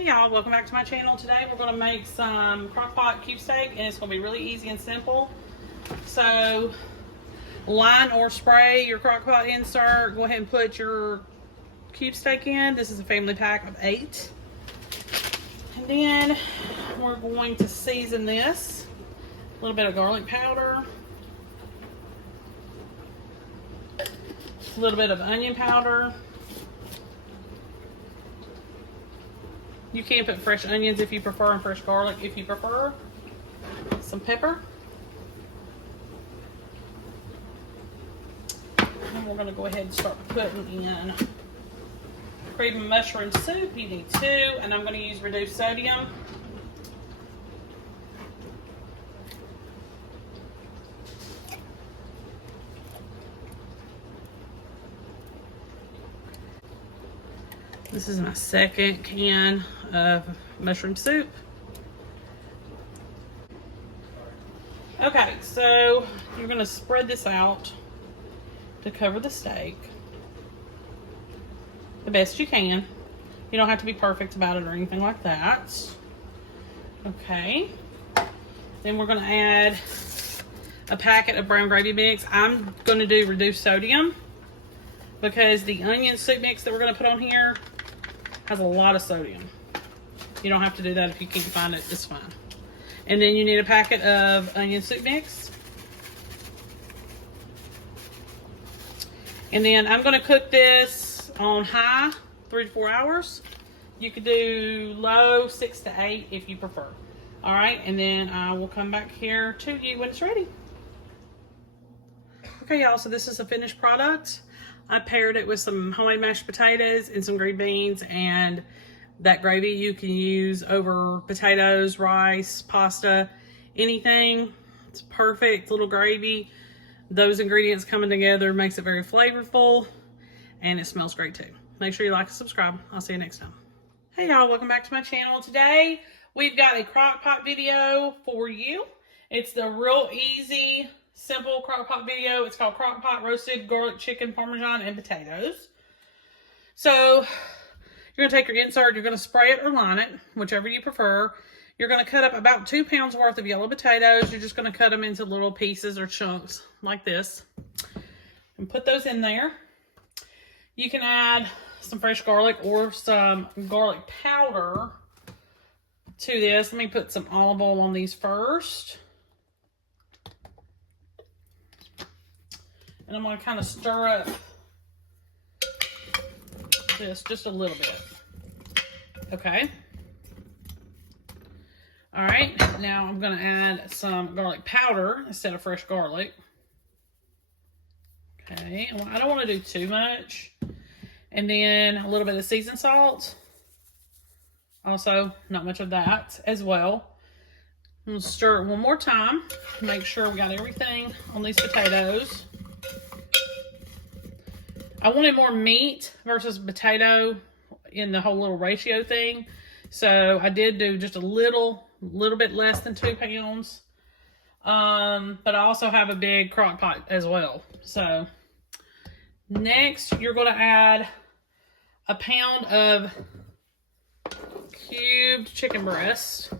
Hey y'all, welcome back to my channel. Today we're going to make some crock-pot cube steak, and it's going to be really easy and simple. So line or spray your crock-pot insert. Go ahead and put your cube steak in. This is a family pack of 8. And then we're going to season this. A little bit of garlic powder, a little bit of onion powder. You can put fresh onions if you prefer, and fresh garlic if you prefer. Some pepper. And we're going to go ahead and start putting in cream and mushroom soup. You need 2, and I'm going to use reduced sodium. This is my second can of mushroom soup. Okay, so you're going to spread this out to cover the steak the best you can. You don't have to be perfect about it or anything like that. Okay. Then we're going to add a packet of brown gravy mix. I'm going to do reduced sodium because the onion soup mix that we're going to put on here has a lot of sodium. You don't have to do that if you can't find it, it's fine. And then you need a packet of onion soup mix. And then I'm going to cook this on high 3 to 4 hours. You could do low 6 to 8 if you prefer. All right, and then I will come back here to you when it's ready. Okay, y'all, so this is a finished product. I paired it with some homemade mashed potatoes and some green beans, and that gravy you can use over potatoes, rice, pasta, anything. It's perfect little gravy. Those ingredients coming together makes it very flavorful, and it smells great too. Make sure you like and subscribe. I'll see you next time. Hey y'all, welcome back to my channel. Today we've got a crock pot video for you. It's the real easy, simple crock pot video. It's called Crock Pot Roasted Garlic Chicken Parmesan and Potatoes. So you're going to take your insert, you're going to spray it or line it, whichever you prefer. You're going to cut up about 2 pounds worth of yellow potatoes. You're just going to cut them into little pieces or chunks like this and put those in there. You can add some fresh garlic or some garlic powder to this. Let me put some olive oil on these first. And I'm going to kind of stir up this just a little bit. Okay. All right. Now I'm going to add some garlic powder instead of fresh garlic. Okay. Well, I don't want to do too much. And then a little bit of seasoned salt. Also, not much of that as well. I'm going to stir it one more time. Make sure we got everything on these potatoes. I wanted more meat versus potato in the whole little ratio thing. So I did do just a little bit less than 2 pounds. But I also have a big crock pot as well. So next you're going to add a pound of cubed chicken breast.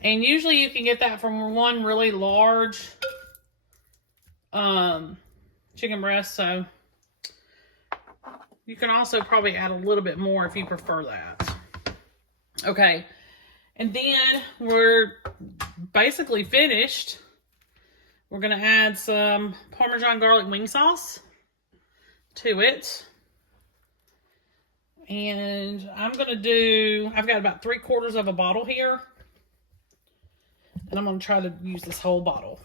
And usually you can get that from one really large chicken breast. So you can also probably add a little bit more if you prefer that. Okay. And then we're basically finished. We're going to add some Parmesan garlic wing sauce to it. And I've got about 3/4 of a bottle here. And I'm going to try to use this whole bottle.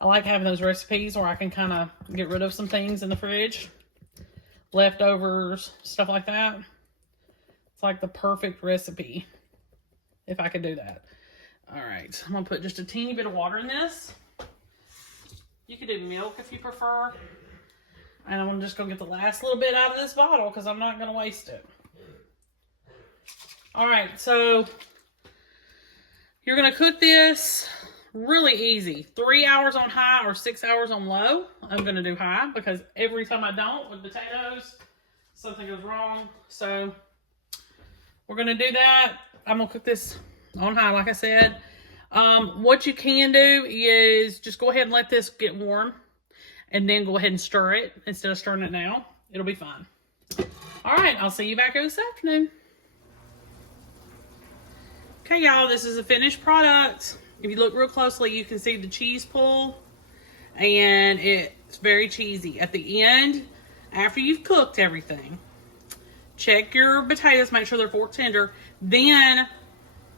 I like having those recipes where I can kind of get rid of some things in the fridge. Leftovers, stuff like that. It's like the perfect recipe if I could do that. All right, I'm gonna put just a teeny bit of water in this. You could do milk if you prefer. And I'm just gonna get the last little bit out of this bottle because I'm not gonna waste it. All right, so you're gonna cook this really easy. 3 hours on high or 6 hours on low. I'm gonna do high because every time I don't with potatoes, something goes wrong. So we're gonna do that. I'm gonna cook this on high, like I said. What you can do is just go ahead and let this get warm, and then go ahead and stir it instead of stirring it now. It'll be fine. All right, I'll see you back here this afternoon. Okay, y'all, this is a finished product. If you look real closely, you can see the cheese pull, and it's very cheesy. At the end, after you've cooked everything, check your potatoes, make sure they're fork tender. Then,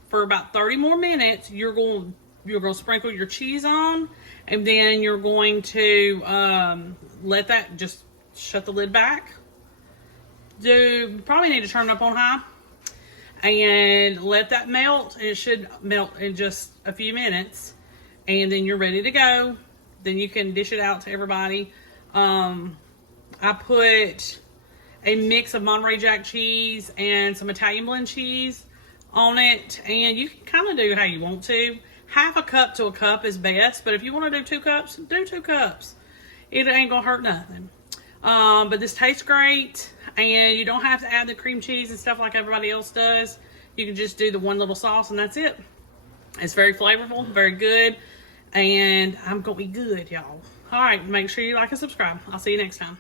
for about 30 more minutes, you're going to sprinkle your cheese on, and then you're going to let that, just shut the lid back. You probably need to turn it up on high and let that melt. It should melt in just a few minutes, and then you're ready to go. Then you can dish it out to everybody. I put a mix of Monterey Jack cheese and some Italian blend cheese on it, and you can kind of do how you want to. Half a cup to a cup is best, but if you want to do 2 cups, do 2 cups. It ain't gonna hurt nothing. But this tastes great, and you don't have to add the cream cheese and stuff like everybody else does. You can just do the one little sauce, and that's it. It's very flavorful, very good, and I'm gonna be good, y'all. All right, make sure you like and subscribe. I'll see you next time.